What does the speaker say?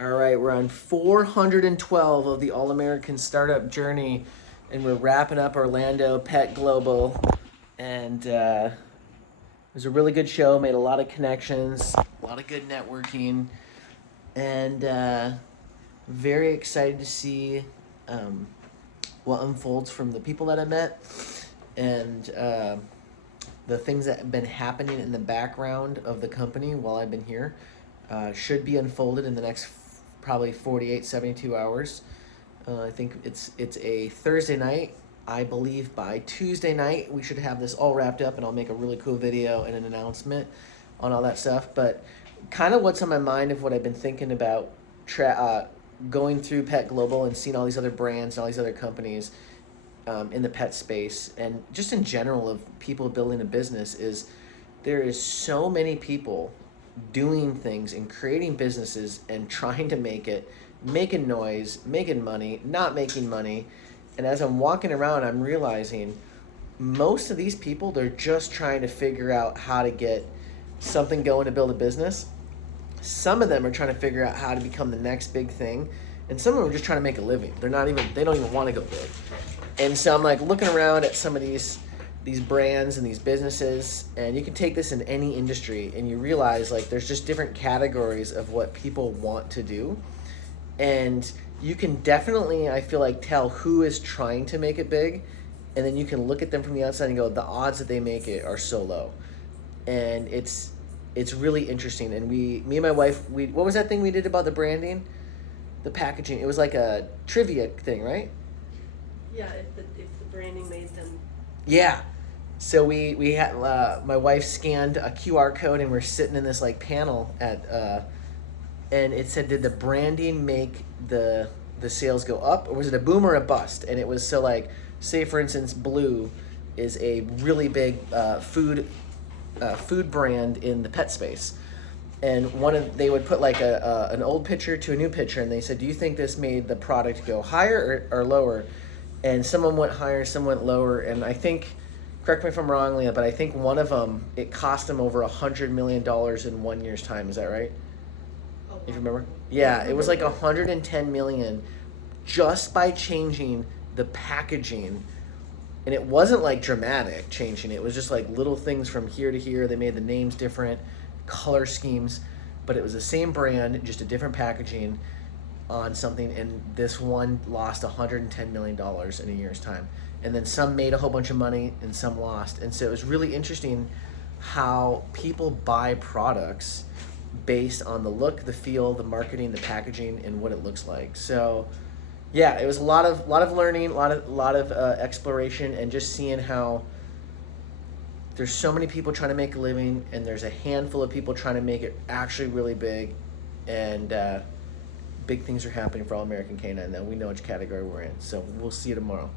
All right, we're on 412 of the All American startup journey, and we're wrapping up Orlando Pet Global. And it was a really good show, made a lot of connections, a lot of good networking, and very excited to see what unfolds from the people that I met and the things that have been happening in the background of the company while I've been here. Should be unfolded in the next probably 48, 72 hours. I think it's a Thursday night. I believe by Tuesday night we should have this all wrapped up, and I'll make a really cool video and an announcement on all that stuff. But kind of what's on my mind of what I've been thinking about going through Pet Global and seeing all these other brands and all these other companies in the pet space, and just in general of people building a business, is there is so many people doing things and creating businesses and trying to make it, making noise, making money, not making money. And as I'm walking around, I'm realizing most of these people, they're just trying to figure out how to get something going to build a business. Some of them are trying to figure out how to become the next big thing. And some of them are just trying to make a living. They don't even want to go big. And so I'm like looking around at some of these brands and these businesses, and you can take this in any industry, and you realize like there's just different categories of what people want to do. And you can definitely, I feel like, tell who is trying to make it big, and then you can look at them from the outside and go, the odds that they make it are so low. And it's really interesting. And me and my wife, what was that thing we did about the branding? The packaging. It was like a trivia thing, right? Yeah, if the branding made them. Yeah. So we had my wife scanned a QR code, and we're sitting in this like panel at and it said, did the branding make the sales go up, or was it a boom or a bust? And it was, so like, say for instance, Blue is a really big food brand in the pet space, and they would put like an old picture to a new picture, and they said, do you think this made the product go higher or lower? And someone went higher, some went lower, and I think, correct me if I'm wrong, Leah, but I think one of them, it cost them over $100 million in 1 year's time. Is that right? If you remember? Yeah, it was like 110 million just by changing the packaging. And it wasn't like dramatic changing. It was just like little things from here to here. They made the names different, color schemes, but it was the same brand, just a different packaging on something. And this one lost $110 million in a year's time. And then some made a whole bunch of money and some lost. And so it was really interesting how people buy products based on the look, the feel, the marketing, the packaging, and what it looks like. So yeah, it was a lot of learning, a lot of exploration, and just seeing how there's so many people trying to make a living, and there's a handful of people trying to make it actually really big, and big things are happening for All American Canine. Now we know which category we're in. So we'll see you tomorrow.